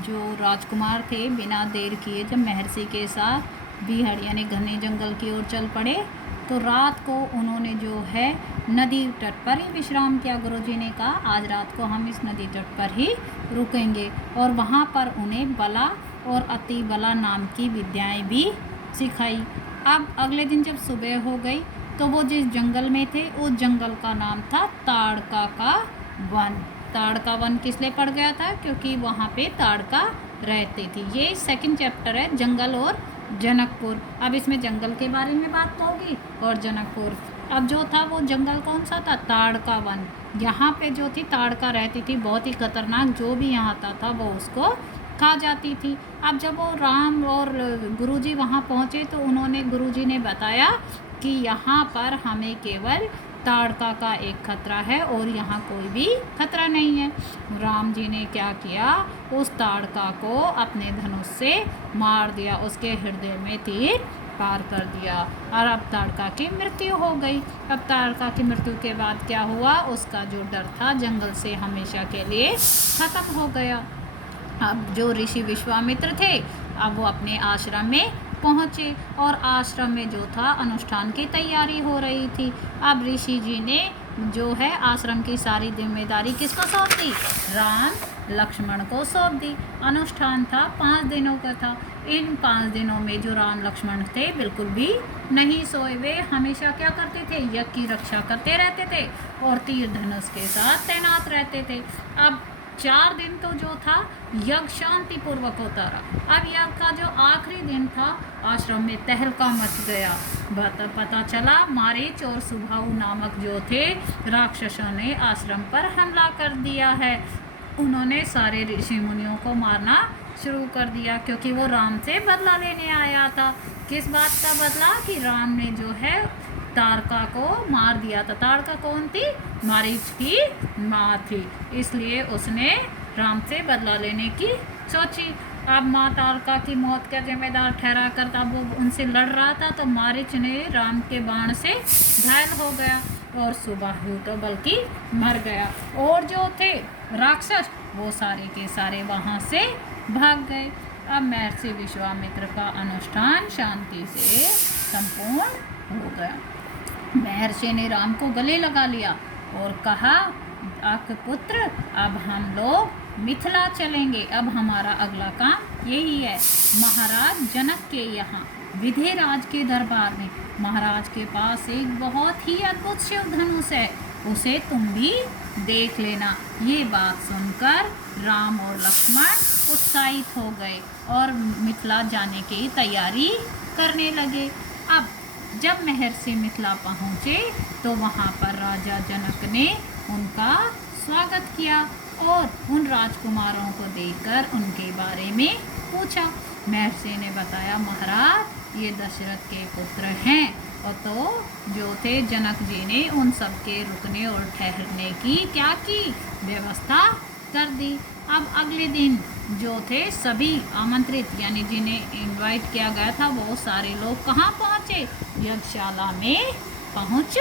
जो राजकुमार थे बिना देर किए जब महर्षि के साथ बीहड़ यानी घने जंगल की ओर चल पड़े तो रात को उन्होंने जो है नदी तट पर ही विश्राम किया। गुरुजी ने कहा आज रात को हम इस नदी तट पर ही रुकेंगे और वहाँ पर उन्हें बला और अति बला नाम की विद्याएं भी सिखाई। अब अगले दिन जब सुबह हो गई तो वो जिस जंगल में थे उस जंगल का नाम था ताड़का का वन। ताड़का वन किस लिए पड़ गया था? क्योंकि वहाँ पे ताड़का रहती थी। ये सेकंड चैप्टर है जंगल और जनकपुर। अब इसमें जंगल के बारे में बात होगी और जनकपुर। अब जो था वो जंगल कौन सा था? ताड़का वन। यहाँ पे जो थी ताड़का रहती थी, बहुत ही खतरनाक, जो भी यहाँ आता था वो उसको खा जाती थी। अब जब वो राम और गुरुजी वहाँ पहुँचे तो उन्होंने गुरुजी ने बताया कि यहाँ पर हमें केवल ताड़का का एक खतरा है और यहाँ कोई भी खतरा नहीं है। राम जी ने क्या किया? उस ताड़का को अपने धनुष से मार दिया, उसके हृदय में तीर पार कर दिया और अब ताड़का की मृत्यु हो गई। अब ताड़का की मृत्यु के बाद क्या हुआ? उसका जो डर था जंगल से हमेशा के लिए खत्म हो गया। अब जो ऋषि विश्वामित्र थे अब वो अपने आश्रम में पहुँचे और आश्रम में जो था अनुष्ठान की तैयारी हो रही थी। अब ऋषि जी ने जो है आश्रम की सारी जिम्मेदारी किसको सौंप दी? राम लक्ष्मण को सौंप दी। अनुष्ठान था 5 दिनों का था। इन 5 दिनों में जो राम लक्ष्मण थे बिल्कुल भी नहीं सोए। वे हमेशा क्या करते थे? यज्ञ की रक्षा करते रहते थे और तीर धनुष के साथ तैनात रहते थे। अब 4 दिन तो जो था यज्ञ शांतिपूर्वक होता रहा। अब यज्ञ का जो आखिरी दिन था आश्रम में तहलका मच गया। पता चला मारीच और सुबाहु नामक जो थे राक्षसों ने आश्रम पर हमला कर दिया है। उन्होंने सारे ऋषि मुनियों को मारना शुरू कर दिया क्योंकि वो राम से बदला लेने आया था। किस बात का बदला? कि राम ने जो है ताड़का को मार दिया था। ताड़का कौन थी? मारीच की माँ थी, इसलिए उसने राम से बदला लेने की सोची। अब माँ ताड़का की मौत का जिम्मेदार ठहरा कर तब वो उनसे लड़ रहा था तो मारीच ने राम के बाण से घायल हो गया और सुबाहु तो बल्कि मर गया और जो थे राक्षस वो सारे के सारे वहाँ से भाग गए। अब महर्षि विश्वामित्र का अनुष्ठान शांति से संपूर्ण हो गया। महर्षि ने राम को गले लगा लिया और कहा अक पुत्र अब हम लोग मिथिला चलेंगे। अब हमारा अगला काम यही है। महाराज जनक के यहाँ विधिराज के दरबार में महाराज के पास एक बहुत ही अद्भुत शिव धनुष है, उसे तुम भी देख लेना। ये बात सुनकर राम और लक्ष्मण उत्साहित हो गए और मिथिला जाने की तैयारी करने लगे। अब जब महर्षि मिथिला पहुँचे तो वहाँ पर राजा जनक ने उनका स्वागत किया और उन राजकुमारों को देखकर उनके बारे में पूछा। महर्षि ने बताया महाराज ये दशरथ के पुत्र हैं और तो जो थे जनक जी ने उन सब के रुकने और ठहरने की क्या की व्यवस्था कर दी। अब अगले दिन जो थे सभी आमंत्रित यानी जिन्हें इनवाइट किया गया था वो सारे लोग कहाँ पहुँचे? यज्ञशाला में पहुँच